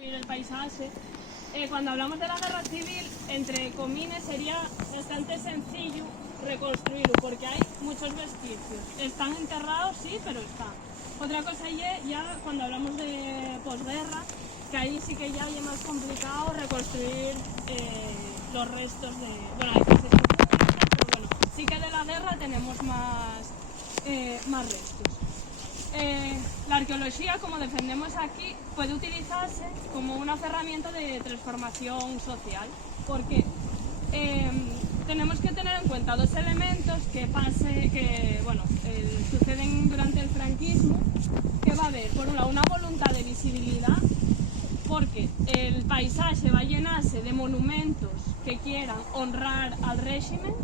reconstruir el paisaje. Cuando hablamos de la guerra civil, entre comines sería bastante sencillo reconstruirlo porque hay muchos vestigios. Están enterrados, sí, pero están. Otra cosa ya cuando hablamos de posguerra, que ahí sí que ya es más complicado reconstruir los restos de... Bueno, hay cosas públicas, pero bueno, sí que de la guerra tenemos más restos. La arqueología, como defendemos aquí, puede utilizarse como una herramienta de transformación social, porque tenemos que tener en cuenta dos elementos que suceden durante el franquismo, que va a haber, por un lado, una voluntad de visibilidad, porque el paisaje va a llenarse de monumentos que quieran honrar al régimen,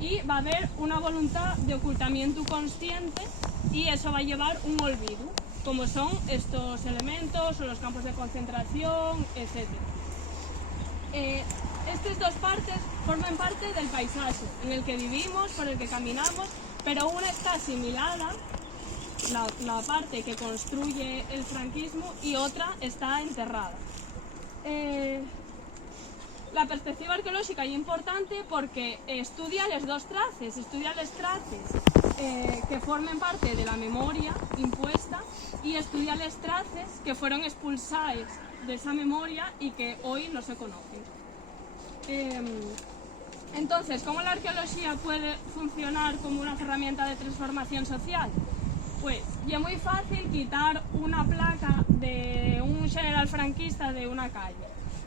y va a haber una voluntad de ocultamiento consciente, y eso va a llevar un olvido, como son estos elementos o los campos de concentración, etc. Estas dos partes forman parte del paisaje en el que vivimos, por el que caminamos, pero una está asimilada, la parte que construye el franquismo, y otra está enterrada. La perspectiva arqueológica es importante porque estudia les dos traces, estudia les traces que formen parte de la memoria impuesta y estudia les traces que fueron expulsados de esa memoria y que hoy no se conocen. Entonces, ¿cómo la arqueología puede funcionar como una herramienta de transformación social? Pues, ya es muy fácil quitar una placa de un general franquista de una calle,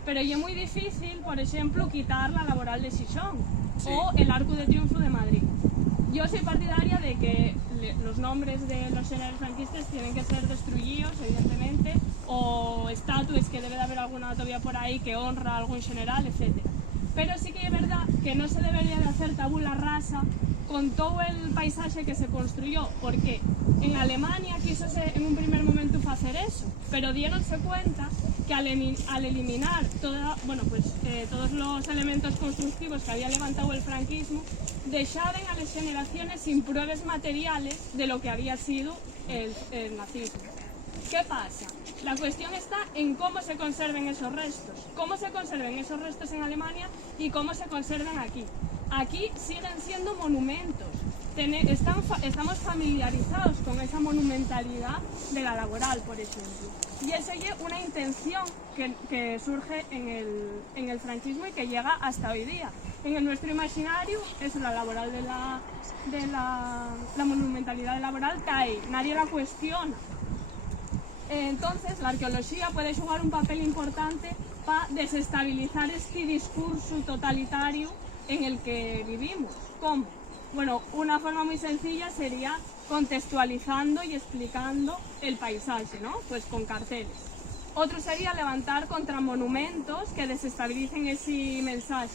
pero ya es muy difícil, por ejemplo, quitar la Laboral de Xixón, sí, o el Arco de Triunfo de Madrid. Yo soy partidaria de que los nombres de los generales franquistas tienen que ser destruidos, evidentemente, o estatuas, que debe de haber alguna todavía por ahí que honra a algún general, etc. Pero sí que es verdad que no se debería de hacer tabula rasa con todo el paisaje que se construyó, porque en Alemania quiso en un primer momento hacer eso, pero dieronse cuenta que al eliminar todos los elementos constructivos que había levantado el franquismo, dejaban a las generaciones sin pruebas materiales de lo que había sido el nazismo. ¿Qué pasa? La cuestión está en cómo se conserven esos restos. Cómo se conserven esos restos en Alemania y cómo se conservan aquí. Aquí siguen siendo monumentos. Estamos familiarizados con esa monumentalidad de la Laboral, por ejemplo. Y eso es una intención que surge en el franquismo y que llega hasta hoy día. En nuestro imaginario, es la Laboral la monumentalidad de la Laboral está ahí, nadie la cuestiona. Entonces, la arqueología puede jugar un papel importante para desestabilizar este discurso totalitario en el que vivimos. ¿Cómo? Bueno, una forma muy sencilla sería contextualizando y explicando el paisaje, ¿no? Pues con carteles. Otro sería levantar contramonumentos que desestabilicen ese mensaje.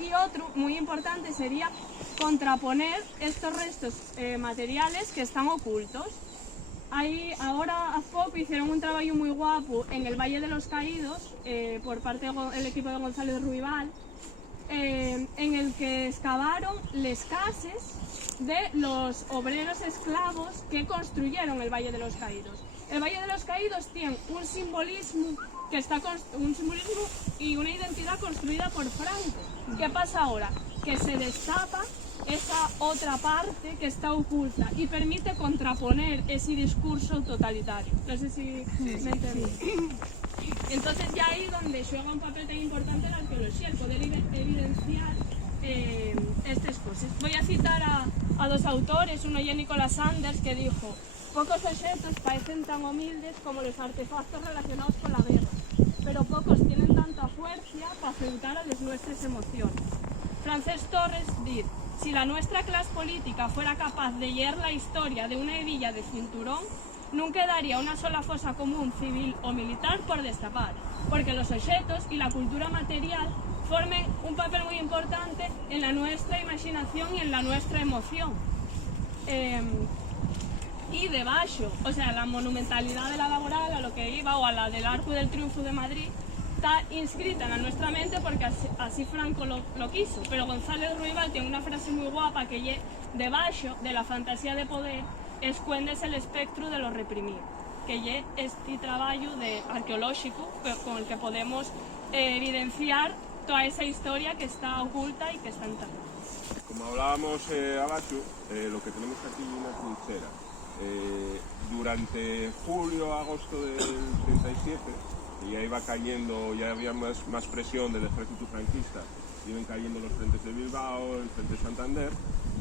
Y otro, muy importante, sería contraponer estos restos materiales que están ocultos. Ahora, hace poco, hicieron un trabajo muy guapo en el Valle de los Caídos, por parte del equipo de González Ruibal, en el que excavaron las casas de los obreros esclavos que construyeron el Valle de los Caídos. El Valle de los Caídos tiene un simbolismo y una identidad construida por Franco. ¿Qué pasa ahora? Que se destapa esa otra parte que está oculta y permite contraponer ese discurso totalitario. No sé si me entendí. Entonces ya ahí donde juega un papel tan importante la arqueología, el poder evidenciar estas cosas. Voy a citar a dos autores, uno es Nicholas Sanders, que dijo: pocos objetos parecen tan humildes como los artefactos relacionados con la guerra, pero pocos tienen tanta fuerza para afrontar a las nuestras emociones. Francesc Torres dice: si la nuestra clase política fuera capaz de leer la historia de una hebilla de cinturón, no quedaría una sola fosa común, civil o militar por destapar, porque los objetos y la cultura material formen un papel muy importante en la nuestra imaginación y en la nuestra emoción. Y debajo, o sea, la monumentalidad de la Laboral, a lo que iba, o a la del Arco del Triunfo de Madrid, está inscrita en nuestra mente porque así Franco lo quiso. Pero González Ruibal tiene una frase muy guapa que debajo de la fantasía de poder escondes el espectro de lo reprimido. que lle este traballo arqueolóxico con el que podemos evidenciar toda esa historia que está oculta y que está enterrada. Como hablábamos abajo, lo que tenemos aquí es una trinchera. Durante julio, agosto del 37, ya iba cayendo, ya había más presión del ejército franquista, iban cayendo los frentes de Bilbao, el frente de Santander,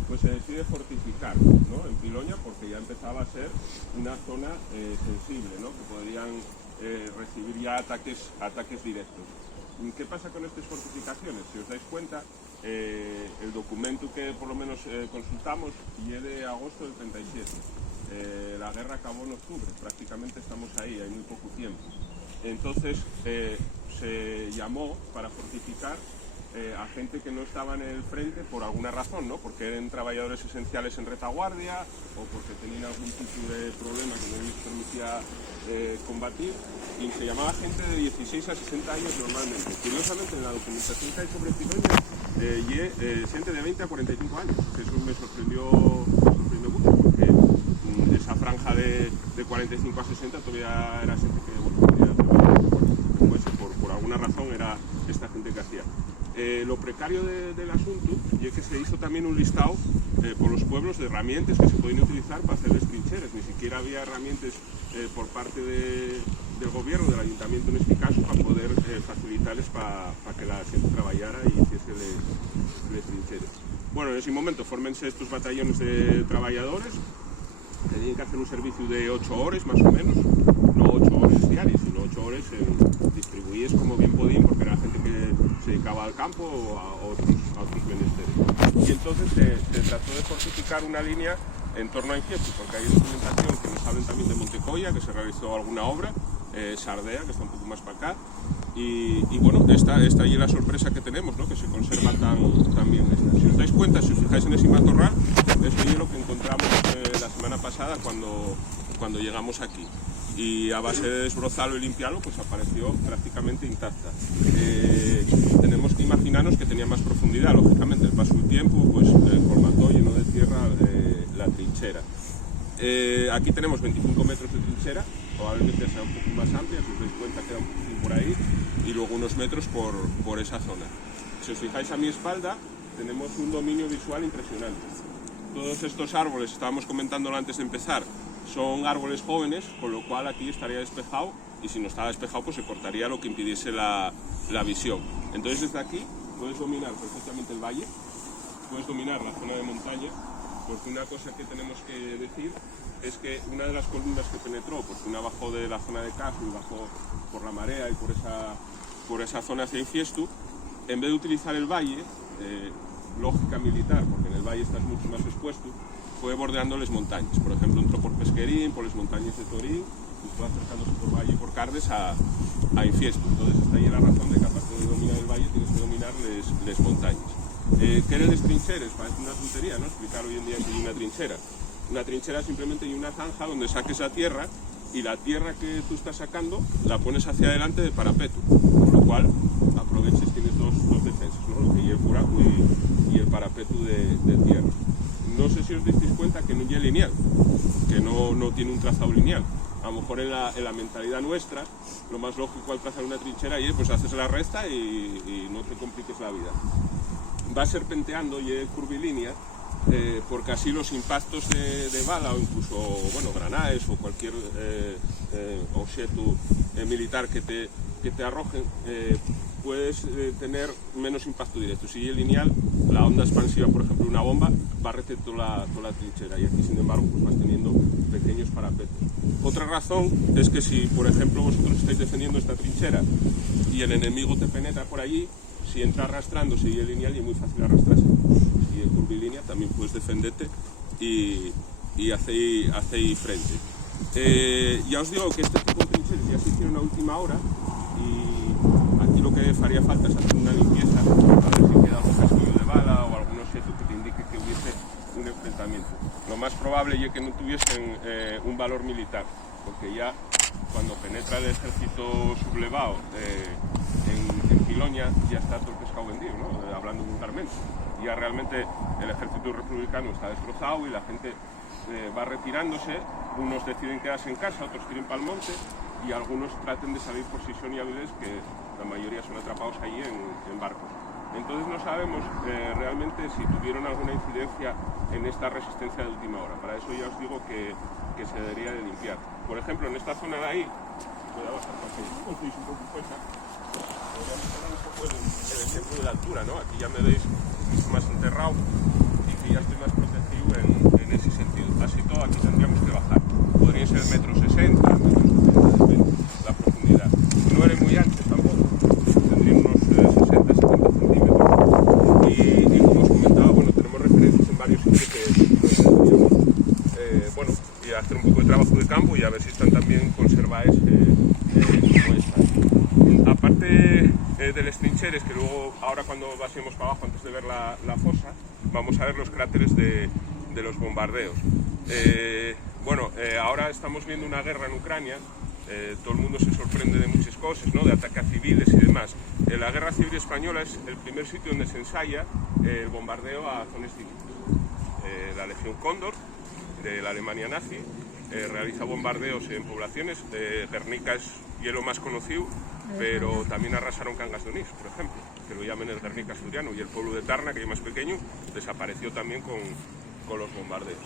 pues se decide fortificar, ¿no?, en Piloña, porque ya empezaba a ser una zona sensible, ¿no?, que podrían recibir ya ataques directos. ¿Qué pasa con estas fortificaciones? Si os dais cuenta, el documento que por lo menos consultamos es de agosto del 37. La guerra acabó en octubre, prácticamente estamos ahí, hay muy poco tiempo. Entonces se llamó para fortificar a gente que no estaba en el frente por alguna razón, ¿no?, porque eran trabajadores esenciales en retaguardia o porque tenían algún tipo de problema que no les permitía combatir, y se llamaba gente de 16 a 60 años normalmente. Curiosamente, en la documentación que hay sobre Piloña, gente de 20 a 45 años. Eso me sorprendió mucho, porque esa franja de 45 a 60 todavía era gente que, bueno, podía trabajar, como ese, por alguna razón era esta gente que hacía. Lo precario del asunto es que se hizo también un listado por los pueblos de herramientas que se podían utilizar para hacer las trincheras. Ni siquiera había herramientas por parte del gobierno, del ayuntamiento en este caso, para poder facilitarles para que la gente trabajara y hiciese las trincheras. Bueno, en ese momento fórmense estos batallones de trabajadores, tenían que hacer un servicio de 8 horas más o menos, no 8 horas diarias, sino 8 horas distribuidas como bien podían, porque era gente que se dedicaba al campo o a otros menesteres. Y entonces se trató de fortificar una línea en torno a Infiesto, porque hay documentación que nos hablan también de Montecoya, que se realizó alguna obra, Sardea, que está un poco más para acá, y bueno, está allí la sorpresa que tenemos, ¿no?, que se conserva tan bien. Si os dais cuenta, si os fijáis en ese matorral, es lo que encontramos la semana pasada cuando llegamos aquí. Y a base de desbrozarlo y limpiarlo, pues apareció prácticamente intacta. Tenemos que imaginarnos que tenía más profundidad, lógicamente, el paso del tiempo pues formató, lleno de tierra la trinchera. Aquí tenemos 25 metros de trinchera, probablemente sea un poco más amplia, si os dais cuenta queda un poquito por ahí, y luego unos metros por esa zona. Si os fijáis a mi espalda, tenemos un dominio visual impresionante. Todos estos árboles, estábamos comentándolo antes de empezar, son árboles jóvenes, con lo cual aquí estaría despejado, y si no estaba despejado pues se cortaría lo que impidiese la visión. Entonces desde aquí puedes dominar perfectamente el valle, puedes dominar la zona de montaña, porque una cosa que tenemos que decir es que una de las columnas que penetró, pues una bajó de la zona de Caso y bajó por la marea y por esa zona hacia Infiesto, en vez de utilizar el valle, lógica militar, porque en el valle estás mucho más expuesto, fue bordeando las montañas. Por ejemplo, entró por Pesquerín, por las montañas de Torín, y fue acercándose por Valle y por Cardes a Infiesto. Entonces está ahí la razón de que aparte de dominar el valle tienes que dominar las montañas. ¿Qué eran las trincheras? Parece una tontería, ¿no?, explicar hoy en día que hay una trinchera. Una trinchera simplemente hay una zanja donde saques la tierra, y la tierra que tú estás sacando la pones hacia adelante de parapeto, con lo cual aproveches, tienes dos defensas, ¿no?, lo que es el furaco y el parapeto de tierra. No sé si os disteis cuenta que no es lineal, que no tiene un trazado lineal. A lo mejor en la mentalidad nuestra, lo más lógico al trazar una trinchera es pues haces la recta y no te compliques la vida. Va serpenteando y es curvilínea, porque así los impactos de bala o incluso, bueno, granadas o cualquier objeto militar que te arrojen, puedes tener menos impacto directo. Si es lineal, la onda expansiva, por ejemplo, una bomba, barrete toda la trinchera, y aquí, sin embargo, pues vas teniendo pequeños parapetos. Otra razón es que si, por ejemplo, vosotros estáis defendiendo esta trinchera y el enemigo te penetra por allí, si entra arrastrándose y es lineal, y es muy fácil arrastrarse. Si es curvilínea, también puedes defenderte y hacéis frente. Ya os digo que este tipo de trincheras ya se hicieron a última hora, y aquí lo que haría falta es hacer una limpieza, a ver si queda algún casquillo de bala o algún objeto que te indique que hubiese un enfrentamiento. Lo más probable es que no tuviesen un valor militar, porque ya cuando penetra el ejército sublevado en Piloña, ya está todo el pescado vendido, ¿no?, hablando vulgarmente. Ya realmente el ejército republicano está destrozado y la gente va retirándose, unos deciden quedarse en casa, otros tiren para el monte y algunos traten de salir por si son hábiles, que la mayoría son atrapados allí en barcos. Entonces no sabemos realmente si tuvieron alguna incidencia en esta resistencia de última hora. Para eso ya os digo que se debería de limpiar. Por ejemplo, en esta zona de ahí, voy a bajar para que os un poco cuenta, podríamos hablar un poco el ejemplo de la altura, ¿no? Aquí ya me veis mucho más enterrado y que ya estoy más protegido en ese sentido. Así todo aquí tendríamos que bajar. Podría ser 1,60 m, la profundidad. No eres muy ancho tampoco, tendría unos 60-70 centímetros. Y como os comentaba, bueno, tenemos referencias en varios sitios que bueno, y hacer un poco de trabajo de campo y a ver si están también conservadas como estas. Aparte de los trincheres, que luego ahora cuando pasemos para abajo antes de ver la fosa, vamos a ver los cráteres de los bombardeos. Bueno, ahora estamos viendo una guerra en Ucrania. Todo el mundo se sorprende de muchas cosas, ¿no? De ataques a civiles y demás. La guerra civil española es el primer sitio donde se ensaya el bombardeo a zonas civiles. La Legión Cóndor de la Alemania nazi realiza bombardeos en poblaciones. Guernica es lo más conocido, pero también arrasaron Cangas de Onís, por ejemplo, que lo llaman el Guernica asturiano, y el pueblo de Tarna, que es más pequeño, desapareció también con los bombardeos.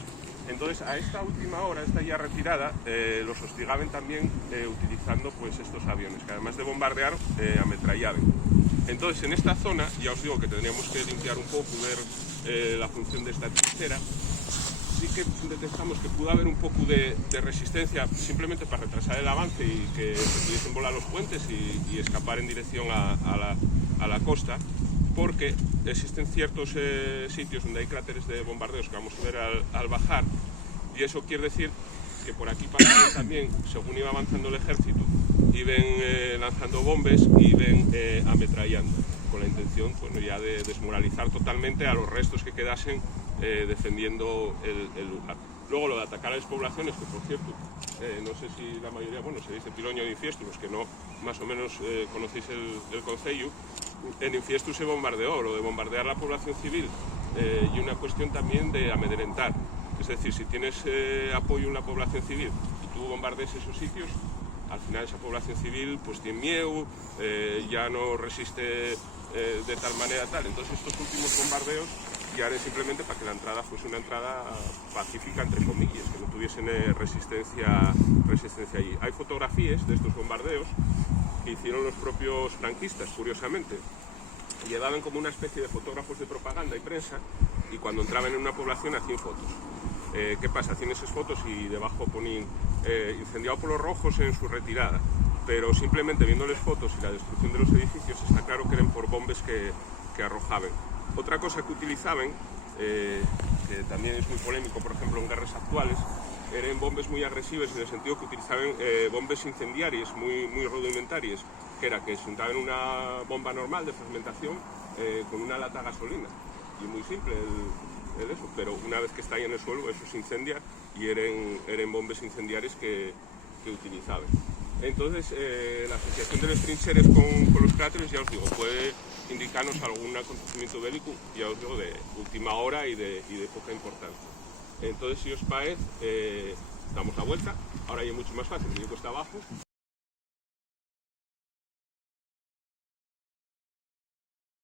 Entonces, a esta última hora, esta ya retirada, los hostigaban también utilizando pues estos aviones, que además de bombardear, ametrallaban. Entonces, en esta zona, ya os digo que tendríamos que limpiar un poco, ver la función de esta trinchera. Sí que detectamos que pudo haber un poco de resistencia simplemente para retrasar el avance y que se pudiesen volar los puentes y escapar en dirección a la costa, porque existen ciertos sitios donde hay cráteres de bombardeos que vamos a ver al bajar, y eso quiere decir que por aquí pasaron también, según iba avanzando el ejército, iban lanzando bombes y iban ametrallando, con la intención, bueno, ya de desmoralizar totalmente a los restos que quedasen defendiendo el lugar. Luego lo de atacar a las poblaciones, que por cierto, no sé si la mayoría, bueno, se dice Piloño de Infiesto, los que no más o menos conocéis el concello. En Infiesto se bombardeó, lo de bombardear la población civil, y una cuestión también de amedrentar. Es decir, si tienes apoyo en la población civil y tú bombardeas esos sitios, al final esa población civil pues tiene miedo, ya no resiste de tal manera tal. Entonces estos últimos bombardeos ya eran simplemente para que la entrada fuese una entrada pacífica, entre comillas, que no tuviesen resistencia allí. Hay fotografías de estos bombardeos que hicieron los propios franquistas, curiosamente. Llevaban como una especie de fotógrafos de propaganda y prensa, y cuando entraban en una población hacían fotos. ¿Qué pasa? Hacían esas fotos y debajo ponían incendiado por los rojos en su retirada, pero simplemente viendo las fotos y la destrucción de los edificios está claro que eran por bombes que arrojaban. Otra cosa que utilizaban, que también es muy polémico, por ejemplo en guerras actuales, eran bombes muy agresivas en el sentido que utilizaban bombes incendiarias muy rudimentarias, que era que se untaban una bomba normal de fragmentación con una lata de gasolina, y muy simple eso, pero una vez que está ahí en el suelo eso se incendia, y eran bombes incendiarias que utilizaban. Entonces la asociación de los trincheres con los cráteres, ya os digo, puede indicarnos algún acontecimiento bélico, ya os digo, de última hora y de poca importancia. Entonces, si os parece, damos la vuelta. Ahora ya es mucho más fácil, yo cuesta abajo.